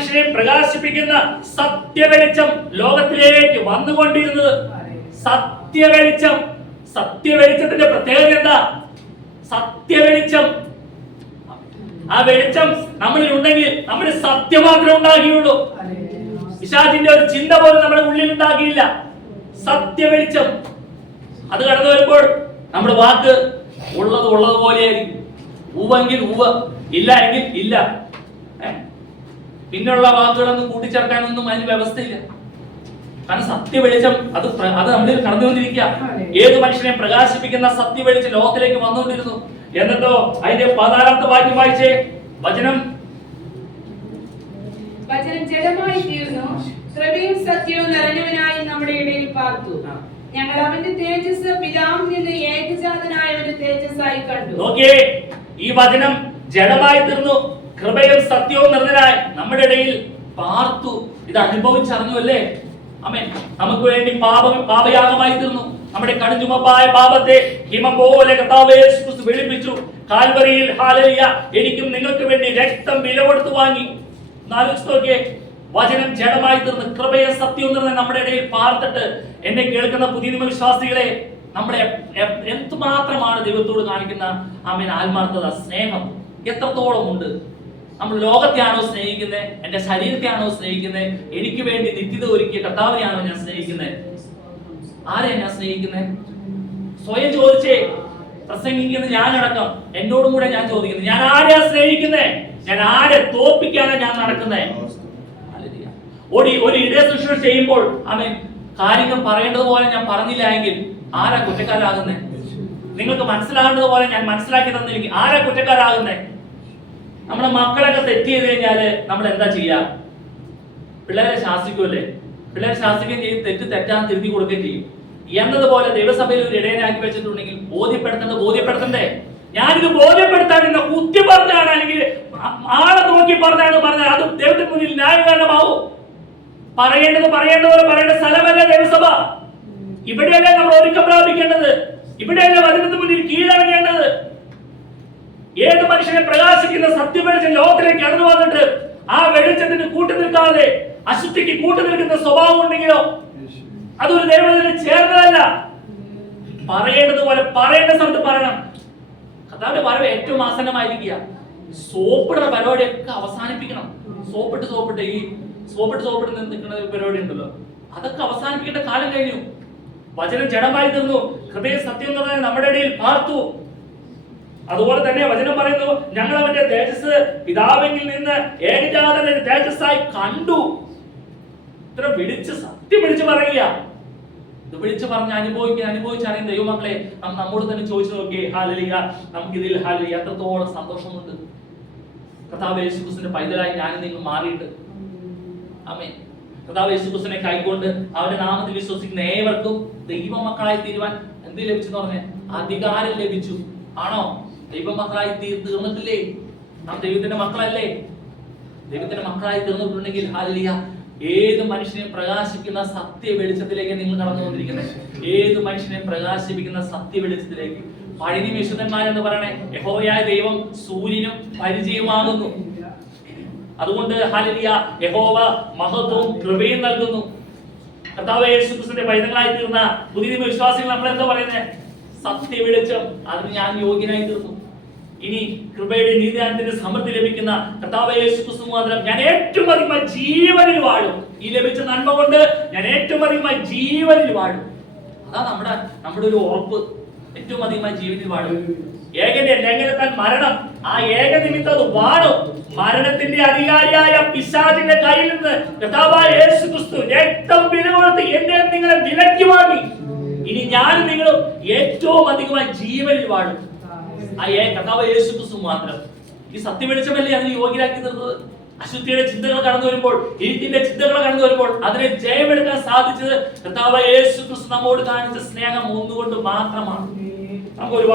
മനുഷ്യനെ പ്രകാശിപ്പിക്കുന്ന സത്യവെളിച്ചം ലോകത്തിലേക്ക് വന്നുകൊണ്ടിരുന്നത്. സത്യവെളിച്ചം, സത്യവെളിച്ചത്തിന്റെ പ്രത്യേകത എന്താ? സത്യവെളിച്ചം, ആ വെളിച്ചം നമ്മളിൽ ഉണ്ടെങ്കിൽ നമ്മുടെ സത്യം മാത്രമേ ഉണ്ടാകുകയുള്ളൂ. പിശാചിന്റെ ഒരു ചിന്ത പോലും നമ്മുടെ ഉള്ളിൽ ഉണ്ടാകിയില്ല. സത്യവെളിച്ചം അത് കടന്നു വരുമ്പോൾ നമ്മുടെ വാക്ക് ഉള്ളത് പോലെയായിരിക്കും. ഉവെങ്കിൽ ഉവ, ഇല്ല എങ്കിൽ ഇല്ല. പിന്നെയുള്ള വാക്കുകളൊന്നും കൂട്ടിച്ചേർക്കാനൊന്നും അതിന് വ്യവസ്ഥയില്ല. കാരണം സത്യവെളിച്ചം അത് നമ്മളിൽ കടന്നുകൊണ്ടിരിക്കുക. ഏത് മനുഷ്യനെ പ്രകാശിപ്പിക്കുന്ന സത്യവെളിച്ചം ലോകത്തിലേക്ക് വന്നുകൊണ്ടിരുന്നു. എന്നിട്ടോ അതിന്റെ 14ാമത്തെ വാക്യം വായിച്ചേ. വചനം ജഡമായി തീർന്നു, കൃപയും സത്യവും നിറഞ്ഞവനായി നമ്മുടെ ഇടയിൽ പാർത്തു. ഞങ്ങൾ അവന്റെ തേജസ് പിതാവിൽ നിന്ന് ഏകജാതനായവന്റെ തേജസ്സായി കണ്ടു. നോക്കിയേ, ഈ വചനം ജഡമായി തീർന്നു, കൃപയും സത്യവും നിറഞ്ഞവനായി നമ്മുടെ ഇടയിൽ പാർത്തു. ഇത് അനുഭവിച്ചറിഞ്ഞു അല്ലേ? ആമേൻ. നമുക്ക് വേണ്ടി പാപയാഗമായി തീർന്നു. നമ്മുടെ കടുഞ്ചുമപ്പായ പാപത്തെ ഹിമം പോലെ കർത്താവ് യേശു ക്രിസ്തു വെളുപ്പിച്ചു. കാൽവരിയിൽ ഹല്ലേലൂയ, എനിക്കും നിങ്ങൾക്ക് വേണ്ടി രക്തം വില കൊടുത്തു വാങ്ങി. നോക്കിയേ, വചനം ജഡമായി തീർന്ന് കൃപയും സത്യവും നിറഞ്ഞ നമ്മുടെ ഇടയിൽ പാർത്തിട്ട് എന്നെ കേൾക്കുന്ന പുതിയ നിയമ വിശ്വാസികളെ, നമ്മളെ എന്തുമാത്രമാണ് ദൈവത്തോട് കാണിക്കുന്ന ആമേൻ ആത്മാർത്ഥത, സ്നേഹം എത്രത്തോളം ഉണ്ട്. നമ്മൾ ലോകത്തെയാണോ സ്നേഹിക്കുന്നത്? എന്റെ ശരീരത്തെയാണോ സ്നേഹിക്കുന്നത്? എനിക്ക് വേണ്ടി നിത്യത ഒരുക്കിയ കർത്താവിനെയാണോ ഞാൻ സ്നേഹിക്കുന്നത്? ആരെയാ ഞാൻ സ്നേഹിക്കുന്നത്? സ്വയം ചോദിച്ചേ. പ്രസംഗിക്കുന്ന ഞാനടക്കം എന്നോടും കൂടെ ഞാൻ ചോദിക്കുന്നത്, ഞാൻ ആരെയാ സ്നേഹിക്കുന്നത്? ഞാൻ ആരെ തോൽപ്പിക്കാനാ ഞാൻ നടക്കുന്നത്? ഒരു ഇടയ ശുശ്രൂഷ ചെയ്യുമ്പോൾ ആമേൻ കാര്യങ്ങൾ പറയേണ്ടതുപോലെ ഞാൻ പറഞ്ഞില്ല എങ്കിൽ ആരാ കുറ്റക്കാരാകുന്നേ? നിങ്ങൾക്ക് മനസ്സിലാകേണ്ടതുപോലെ ഞാൻ മനസ്സിലാക്കി തന്നില്ലെങ്കിൽ ആരാ കുറ്റക്കാരാകുന്നേ? നമ്മുടെ മക്കളൊക്കെ തെറ്റ് ചെയ്ത് കഴിഞ്ഞാല് നമ്മൾ എന്താ ചെയ്യാ? പിള്ളേരെ ശാസിക്കുമല്ലേ? പിള്ളേരെ ശാസിക്കുകയും ചെയ്യും, തെറ്റാന്ന് തിരുത്തി കൊടുക്കുകയും ചെയ്യും. എന്നതുപോലെ ദൈവസഭയിൽ ഒരു ഇടയനാക്കി വെച്ചിട്ടുണ്ടെങ്കിൽ ബോധ്യപ്പെടുത്തണ്ടേ? ഞാനിത് ബോധ്യപ്പെടുത്താൻ ഇന്ന് കുത്തി പറഞ്ഞാണ്, അല്ലെങ്കിൽ ആളെ നോക്കി പറഞ്ഞാണ് അത് ദൈവത്തിന് മുന്നിൽ ന്യായീകരണമാവും. പറയേണ്ടതുപോലെ പറയേണ്ട സ്ഥലമല്ല ദൈവസഭ. ഇവിടെയല്ലേ നമ്മൾ ഒരുക്കം പ്രാപിക്കേണ്ടത്? ഇവിടെയല്ലേ വചനത്തിന് മുന്നിൽ കീഴടങ്ങേണ്ടത്? ഏത് മനുഷ്യനെ പ്രകാശിക്കുന്ന സത്യവെളിച്ചം ലോകത്തിലേക്ക് കടന്നു വന്നിട്ട് ആ വെളിച്ചത്തിന് കൂട്ടു നിൽക്കാതെ അശുദ്ധിക്ക് കൂട്ടു നിൽക്കുന്ന സ്വഭാവം ഉണ്ടെങ്കിലോ അതൊരു ദൈവത്തിന് ചേർന്നതല്ല. പറയേണ്ടതുപോലെ പറയേണ്ട സ്ഥലത്ത് പറയണം. കർത്താവിന്റെ വരവ് ഏറ്റവും ആസന്നമായിരിക്കുക. സോപ്പിടുന്ന പരിപാടിയൊക്കെ അവസാനിപ്പിക്കണം. സോപ്പിട്ട് ഈ സോപ്പിട്ട് നിൽക്കുന്ന പരിപാടി ഉണ്ടല്ലോ, അതൊക്കെ അവസാനിപ്പിക്കേണ്ട കാലം കഴിഞ്ഞു. വചനം ജഡമായി തീർന്നു, ഹൃദയ സത്യം നിറഞ്ഞ നമ്മുടെ ഇടയിൽ പാർത്തു. അതുപോലെ തന്നെ വചനം പറയുന്നു, ഞങ്ങൾ അവന്റെ തേജസ് പിതാവിൽ നിന്ന് ഏകജാതന്റെ തേജസ്സായി കണ്ടു. ഇത്ര സത്യം വിളിച്ചു പറയുക. ഇത് വിളിച്ചു പറഞ്ഞ് അനുഭവിച്ചറിയുന്ന ദൈവമക്കളെ നമ്മോട് തന്നെ ചോദിച്ചു നോക്കിയേ. ഹല്ലേലൂയ, നമുക്കിതിൽ ഹല്ലേലൂയ എത്രത്തോളം സന്തോഷമുണ്ട്. കർത്താവ് യേശു ക്രിസ്തുവിന്റെ പൈതലായി ഞാനും നിങ്ങൾ മാറിയിട്ട് ആമേൻ. കർത്താവ് യേശു ക്രിസ്തുവിനെ കൈക്കൊണ്ട് അവന്റെ നാമത്തിൽ വിശ്വസിക്കുന്ന ഏവർക്കും ദൈവമക്കളായി തീരുവാൻ എന്ത് ലഭിച്ചെന്ന് പറഞ്ഞേ? അധികാരം ലഭിച്ചു. ആണോ? ദൈവമക്കളായി തീർന്നിട്ടില്ലേ? നാം ദൈവത്തിന്റെ മക്കളല്ലേ? ദൈവത്തിന്റെ മക്കളായി തീർന്നിട്ടുണ്ടെങ്കിൽ ഹല്ലേലൂയ, ഏത് മനുഷ്യനെ പ്രകാശിക്കുന്ന സത്യ വെളിച്ചത്തിലേക്ക് നിങ്ങൾ കടന്നു വന്നിരിക്കുന്നത്. ഏത് മനുഷ്യനെ പ്രകാശിപ്പിക്കുന്ന സത്യ വെളിച്ചത്തിലേക്ക്. പഴയ വിശുദ്ധന്മാരെന്ന് പറയണേ, യഹോവയായ ദൈവം സൂര്യനും പരിചയമാകുന്നു. അതുകൊണ്ട് ഹല്ലേലൂയ, യഹോവ മഹത്വവും കൃപയും നൽകുന്നു. കർത്താവ് യേശു ക്രിസ്തുവിന്റെ പൈതങ്ങളായി തീർന്ന പുതിയ വിശ്വാസികൾ നമ്മൾ എന്താ പറയുന്നത്? സത്യ വെളിച്ചം, അതിന് ഞാൻ യോഗ്യനായി തീർന്നു. ഇനി കൃപയുടെ നീതിദാനത്തിന്റെ സമൃദ്ധി ലഭിക്കുന്ന കർത്താവ് യേശു ക്രിസ്തു മുഖാന്തരം ഞാൻ ഏറ്റവും അധികമായി ജീവനിൽ വാഴും. ഈ ലഭിച്ച നന്മ കൊണ്ട് ഞാൻ ഏറ്റവും അധികമായി ജീവനിൽ വാഴും. അതാ നമ്മുടെ ഒരു ഉറപ്പ്. ഏറ്റവും അധികമായി ജീവനിൽ വാഴും. ഏകന്റെ ലംഘനത്താൽ മരണം, ആ ഏക നിമിത്തം അത് വാഴും. മരണത്തിന്റെ അധികാരിയായ പിശാചിന്റെ കയ്യിൽ നിന്ന് കർത്താവായ യേശു ക്രിസ്തു രക്തം വില കൊടുത്ത് എന്നെ നിങ്ങളെ വിലക്കി വാങ്ങി. ഇനി ഞാനും നിങ്ങളും ഏറ്റവും അധികമായി ജീവനിൽ വാഴും. ആ കർത്താവ് യേശു ക്രിസ്തു മാത്രം. ഈ സത്യവെളിച്ചമല്ലേ അതിന് യോഗ്യരാക്കി തീർന്നത്. അശുദ്ധിയുടെ ചിന്തകൾ കടന്നു വരുമ്പോൾ, ഇരുട്ടിന്റെ ചിന്തകൾ കടന്നു വരുമ്പോൾ അതിനെ ജയമെടുക്കാൻ സാധിച്ചത് കർത്താവ് യേശു ക്രിസ്തു നമ്മോട് കാണിച്ച സ്നേഹം ഒന്നുകൊണ്ട് മാത്രമാണ്. നമുക്ക് ഒരു